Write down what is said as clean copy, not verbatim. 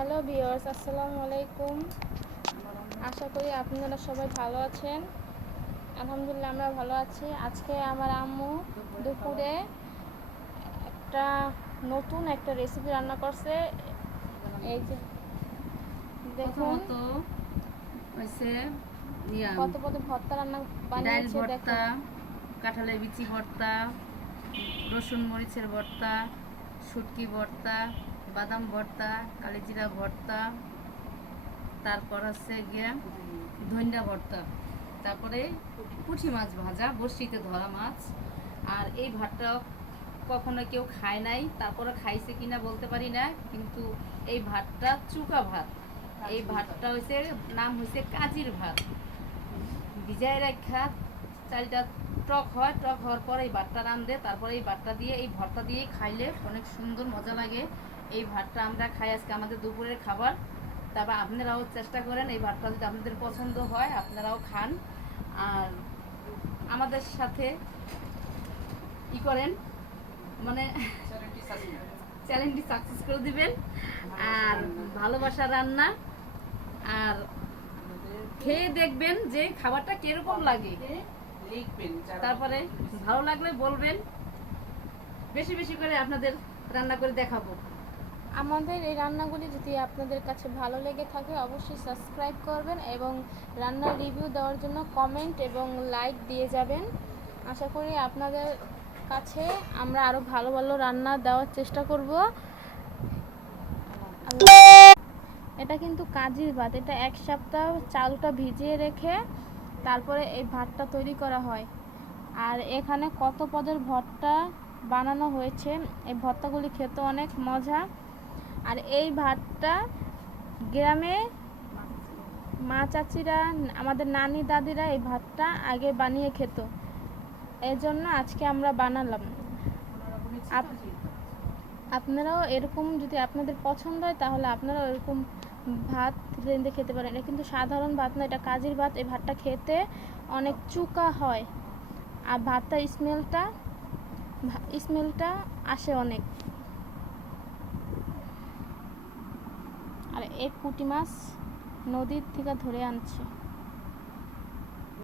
Hello viewers, আসসালামু আলাইকুম। আশা করি আপনারা সবাই ভালো আছেন। আলহামদুলিল্লাহ আমরা ভালো আছি। আজকে আমার আম্মু দুপুরে একটা নতুন একটা রেসিপি রান্না করছে। এই যে দেখুন কত কত ভর্তা রান্না বানিয়েছে। ভর্তা, কাঁঠালের বিচি ভর্তা, রসুন মরিচের ভর্তা, শুটকি ভর্তা, বাদাম ভর্তা, কালিজিরা ভর্তা, তারপর হচ্ছে গিয়ে ধনিয়া ভর্তা, তারপরে পুঁটি মাছ ভাজা, বড়শিতে ধরা মাছ। আর এই ভাতটা কখনো কেউ খায় নাই, তারপরে খাইছে কিনা বলতে পারি না, কিন্তু এই ভাতটা চুকা ভাত। এই ভাতটা হয়েছে নাম হয়েছে কাজির ভাত। ভিজায় রাখা চালটা টক হয়, টক হওয়ার পর এই ভাতটা রান্ধে, তারপরে এই ভাতটা দিয়ে এই ভর্তা দিয়ে খাইলে অনেক সুন্দর মজা লাগে। এই ভাতটা আমরা খাই আজকে আমাদের দুপুরের খাবার। তারপর আপনারাও চেষ্টা করেন, এই ভাতটা যদি আপনাদের পছন্দ হয় আপনারাও খান, আর আমাদের সাথে ই করেন, মানে চ্যালেঞ্জটি সাকসেস করে দিবেন। আর ভালোবাসা রান্না, আর খেয়ে দেখবেন যে খাবারটা কিরকম লাগে, তারপরে ভালো লাগলে বলবেন, বেশি বেশি করে আপনাদের রান্না করে দেখাবো। আমাদের এই রান্নাগুলি যদি আপনাদের কাছে ভালো লেগে থাকে অবশ্যই সাবস্ক্রাইব করবেন এবং রান্নার রিভিউ দেওয়ার জন্য কমেন্ট এবং লাইক দিয়ে যাবেন। আশা করি আপনাদের কাছে আমরা আরও ভালো ভালো রান্না দেওয়ার চেষ্টা করব। এটা কিন্তু কাজির ভাত। এটা এক সপ্তাহ চালটা ভিজিয়ে রেখে তারপরে এই ভাতটা তৈরি করা হয়। আর এখানে কত পদের ভর্তা বানানো হয়েছে। এই ভর্তাগুলি খেতে অনেক মজা। আর এই ভাতটা গ্রামে মা চাচিরা, আমাদের নানি দাদিরা এই ভাতটা আগে বানিয়ে খেত, এজন্য আজকে আমরা বানালাম। আপনারাও এরকম, যদি আপনাদের পছন্দ হয় তাহলে আপনারাও এরকম ভাত রেঁধে খেতে পারেন। এটা কিন্তু সাধারণ ভাত না, এটা কাজির ভাত। এই ভাতটা খেতে অনেক চুকা হয়, আর ভাতটার স্মেলটা আসে অনেক। আর এই পুঁটি মাছ নদীর থেকে ধরে আনছে।